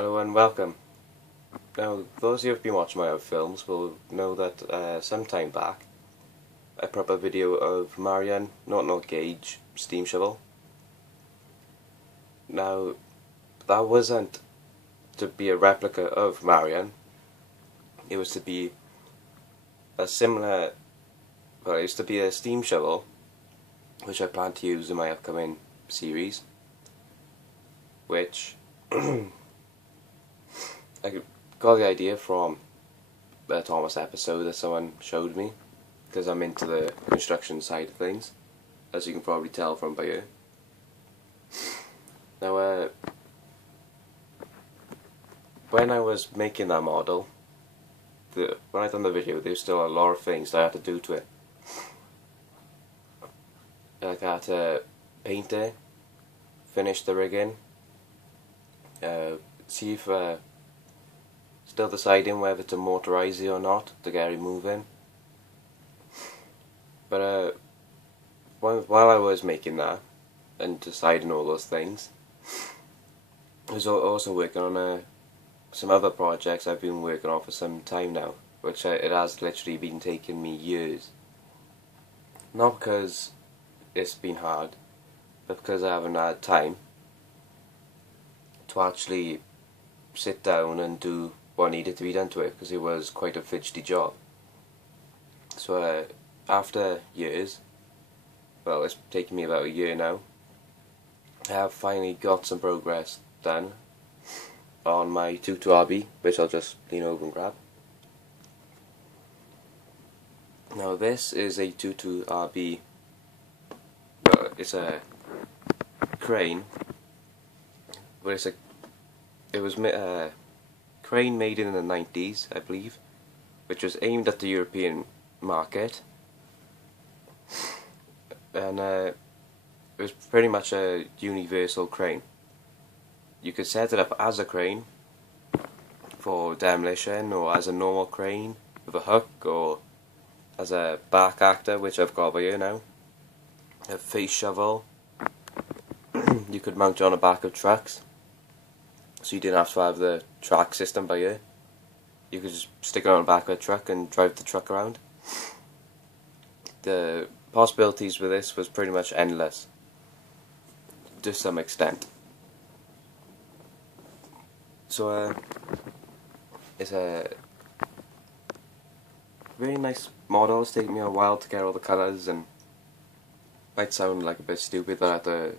Hello and welcome. Now, those of you who have been watching my other films will know that some time back I put up a video of Marion, not gauge, steam shovel. Now, that wasn't to be a replica of Marion. It was to be a similar, well, it used to be a steam shovel, which I plan to use in my upcoming series, which I got the idea from the Thomas episode that someone showed me, because I'm into the construction side of things, as you can probably tell from by here. Now, when I was making that model, when I done the video, there's still a lot of things that I had to do to it. Like I had to paint it, finish the rigging, see if still deciding whether to motorise it or not to get it moving. But while I was making that and deciding all those things, I was also working on some other projects I've been working on for some time now, which it has literally been taking me years. Not because it's been hard, but because I haven't had time to actually sit down and do what needed to be done to it, because it was quite a fidgety job. So after years, well, it's taken me about a year now, I have finally got some progress done on my 22RB, which I'll just lean over and grab. Now this is a 22RB, it's a crane, but it was crane made in the 90s, I believe, which was aimed at the European market, and it was pretty much a universal crane. You could set it up as a crane for demolition, or as a normal crane with a hook, or as a back actor, which I've got over here now, a face shovel. You could mount it on the back of trucks, so you didn't have to have the track system by here. You could just stick it on the back of a truck and drive the truck around. The possibilities with this was pretty much endless, to some extent. So it's a very nice model. It's taken me a while to get all the colours, and might sound like a bit stupid that I had to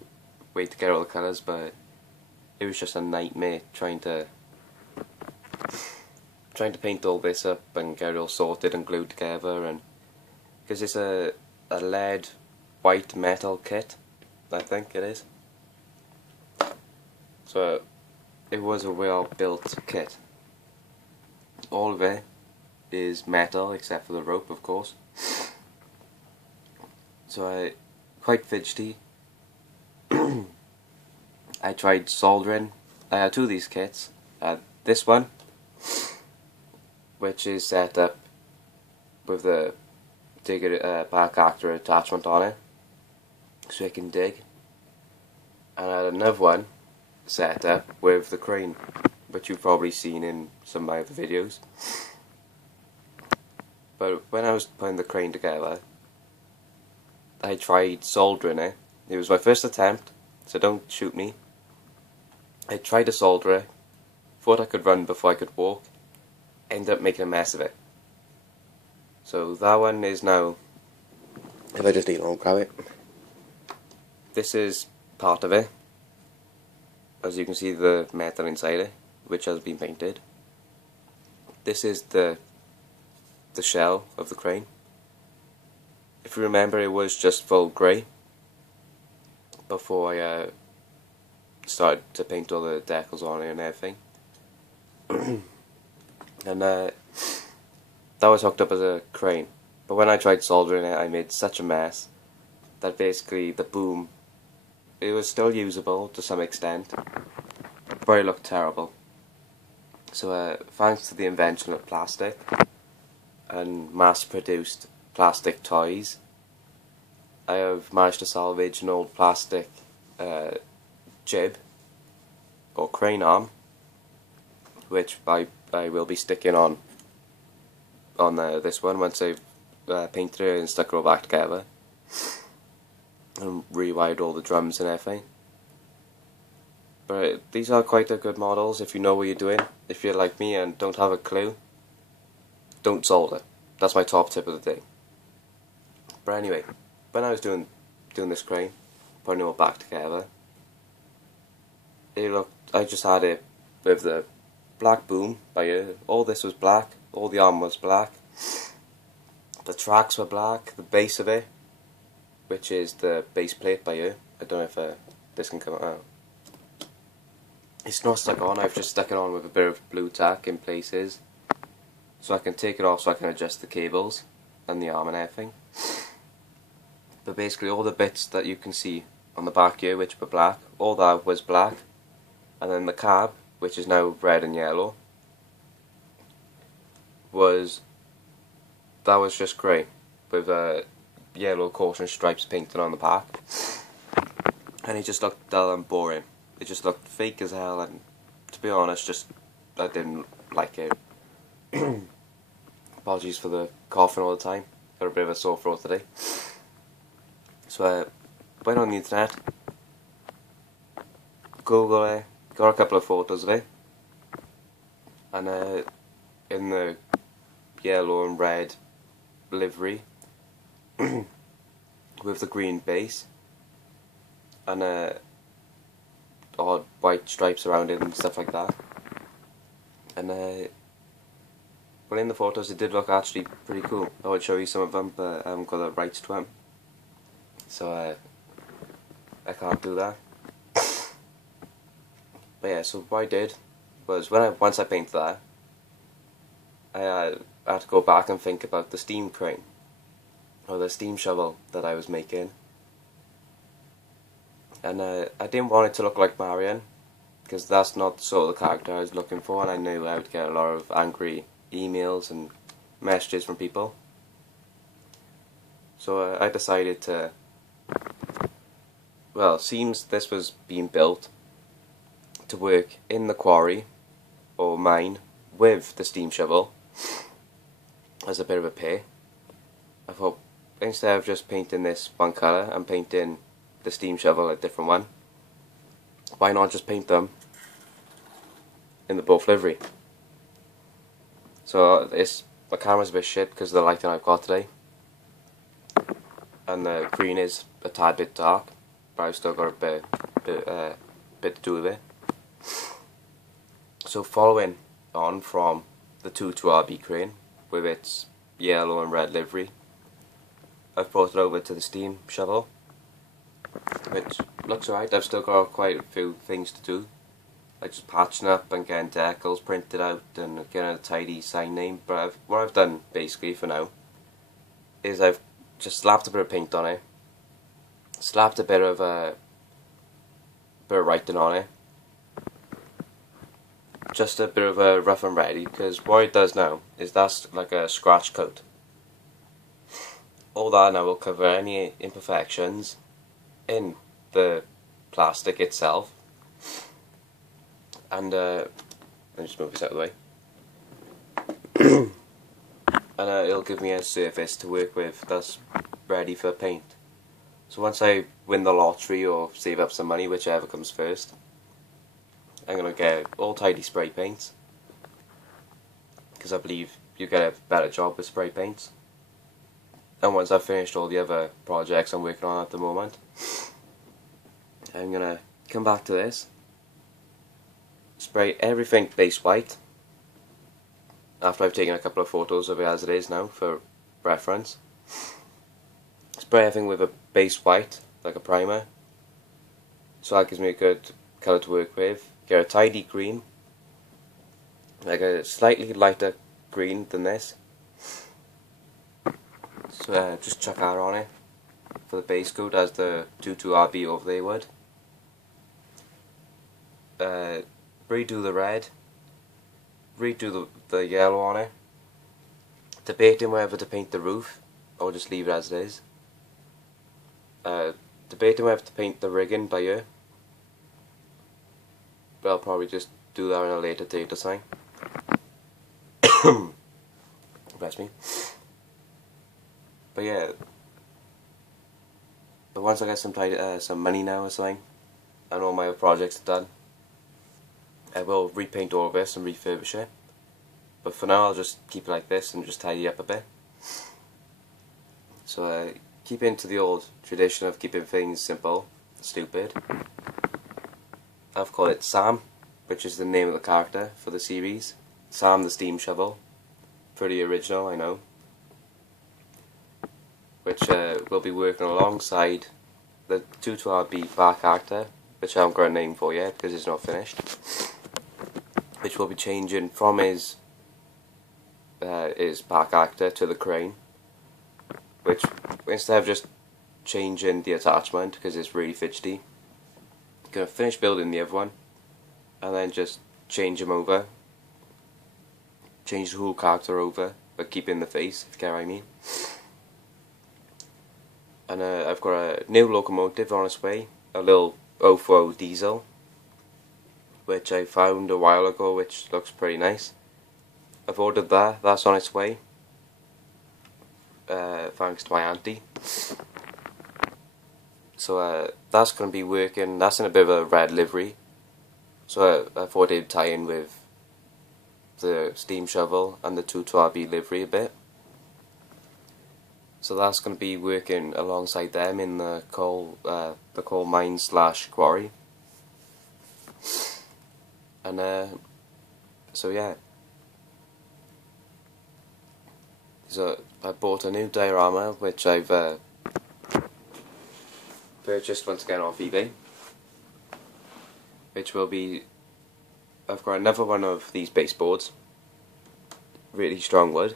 wait to get all the colours, but it was just a nightmare trying to paint all this up and get it all sorted and glued together, and because it's a lead white metal kit, I think it is. So it was a well built kit. All of it is metal except for the rope, of course. So quite fidgety. I tried soldering. I had two of these kits. This one, which is set up with the back actor attachment on it, so it can dig. And I had another one set up with the crane, which you've probably seen in some of my other videos. But when I was putting the crane together, I tried soldering it. It was my first attempt, so don't shoot me. I tried to solder it, thought I could run before I could walk, ended up making a mess of it. So that one is now, if I just lean on and grab it, this is part of it. As you can see, the metal inside it, which has been painted. This is the shell of the crane. If you remember, it was just full grey before I started to paint all the decals on it and everything. And that was hooked up as a crane, but when I tried soldering it, I made such a mess that basically the boom, it was still usable to some extent, but it looked terrible. So thanks to the invention of plastic and mass-produced plastic toys, I have managed to salvage an old plastic jib or crane arm which I will be sticking on this one once I've painted it and stuck it all back together and rewired all the drums and everything. But these are quite a good models if you know what you're doing. If you're like me and don't have a clue, don't solder. That's my top tip of the day. But anyway, when I was doing this crane, putting it all back together, I just had it with the black boom by here. All this was black, all the arm was black, the tracks were black, the base of it, which is the base plate by here. I don't know if this can come out. It's not stuck on, I've just stuck it on with a bit of blue tack in places, so I can take it off so I can adjust the cables and the arm and everything. But basically all the bits that you can see on the back here, which were black, all that was black. And then the cab, which is now red and yellow, was just grey with yellow caution stripes painted on the back, and it just looked dull and boring. It just looked fake as hell, and to be honest, I didn't like it. Apologies for the coughing all the time. Got a bit of a sore throat today. So I went on the internet, Googled it, got a couple of photos of it, and in the yellow and red livery with the green base and odd white stripes around it and stuff like that. And well, in the photos it did look actually pretty cool. I would show you some of them, but I haven't got the rights to them, so I can't do that. But yeah, so what I did was once I painted that, I had to go back and think about the steam crane or the steam shovel that I was making, and I didn't want it to look like Marion, because that's not the sort of the character I was looking for, and I knew I would get a lot of angry emails and messages from people. So I decided to, well, it seems this was being built to work in the quarry or mine with the steam shovel as a bit of a pair. I thought, instead of just painting this one colour and painting the steam shovel a different one, why not just paint them in the both livery? So my camera's a bit shit because of the lighting I've got today, and the green is a tad bit dark, but I've still got a bit to do with it. So following on from the 22RB crane with its yellow and red livery, I've brought it over to the steam shovel, which looks alright. I've still got quite a few things to do, like just patching up and getting decals printed out and getting a tidy sign name. But what I've done basically for now is I've just slapped a bit of paint on it, slapped a bit of writing on it, just a bit of a rough and ready, because what it does now is that's like a scratch coat. All that now will cover any imperfections in the plastic itself, and let me just move this out of the way, and it'll give me a surface to work with that's ready for paint. So once I win the lottery or save up some money, whichever comes first, I'm going to get all tidy spray paints, because I believe you get a better job with spray paints. And once I've finished all the other projects I'm working on at the moment, I'm going to come back to this, spray everything base white, after I've taken a couple of photos of it as it is now for reference. Spray everything with a base white, like a primer, so that gives me a good colour to work with. Get a tidy green, like a slightly lighter green than this, so just chuck that on it for the base coat as the 22RB overlay would. Redo the red, redo the yellow on it, debating whether to paint the roof or just leave it as it is. Debating whether to paint the rigging by here, but I'll probably just do that on a later date or something. Bless me. But yeah, but once I get some money now or something, and all my projects are done, I will repaint all of this and refurbish it. But for now, I'll just keep it like this and just tidy up a bit. So keep into the old tradition of keeping things simple, stupid. I've called it Sam, which is the name of the character for the series. Sam the Steam Shovel. Pretty original, I know. Which will be working alongside the 212B bar character, which I haven't got a name for yet because it's not finished. Which will be changing from his bar character to the crane. Which, instead of just changing the attachment because it's really fidgety, I'm going to finish building the other one and then just change him over. Change the whole character over, but keeping the face, if you get what I mean. And I've got a new locomotive on its way, a little 040 diesel, which I found a while ago, which looks pretty nice. I've ordered that, that's on its way, thanks to my auntie. So that's going to be working, that's in a bit of a red livery, so I thought it'd tie in with the steam shovel and the 212B livery a bit. So that's going to be working alongside them in the coal mine / quarry. And so yeah. So I bought a new diorama which I've purchased once again off eBay. Which will be, I've got another one of these baseboards, really strong wood,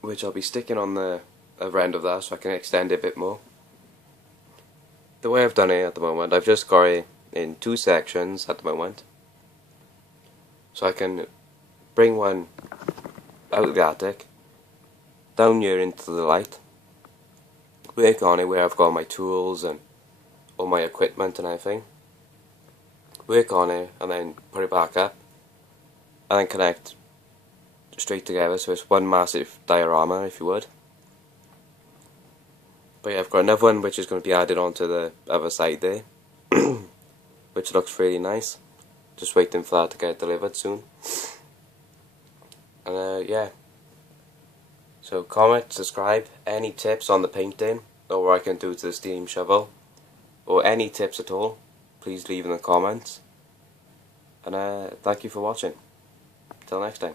which I'll be sticking on the other end of that so I can extend it a bit more. The way I've done it at the moment, I've just got it in 2 sections at the moment, so I can bring one out of the attic, down here into the light, work on it where I've got my tools and all my equipment and everything, work on it and then put it back up, and then connect straight together so it's one massive diorama, if you would. But yeah, I've got another one which is going to be added onto the other side there, which looks really nice. Just waiting for that to get delivered soon. And yeah, so comment, subscribe, any tips on the painting or what I can do to the steam shovel, or any tips at all, please leave in the comments. And thank you for watching. Till next time.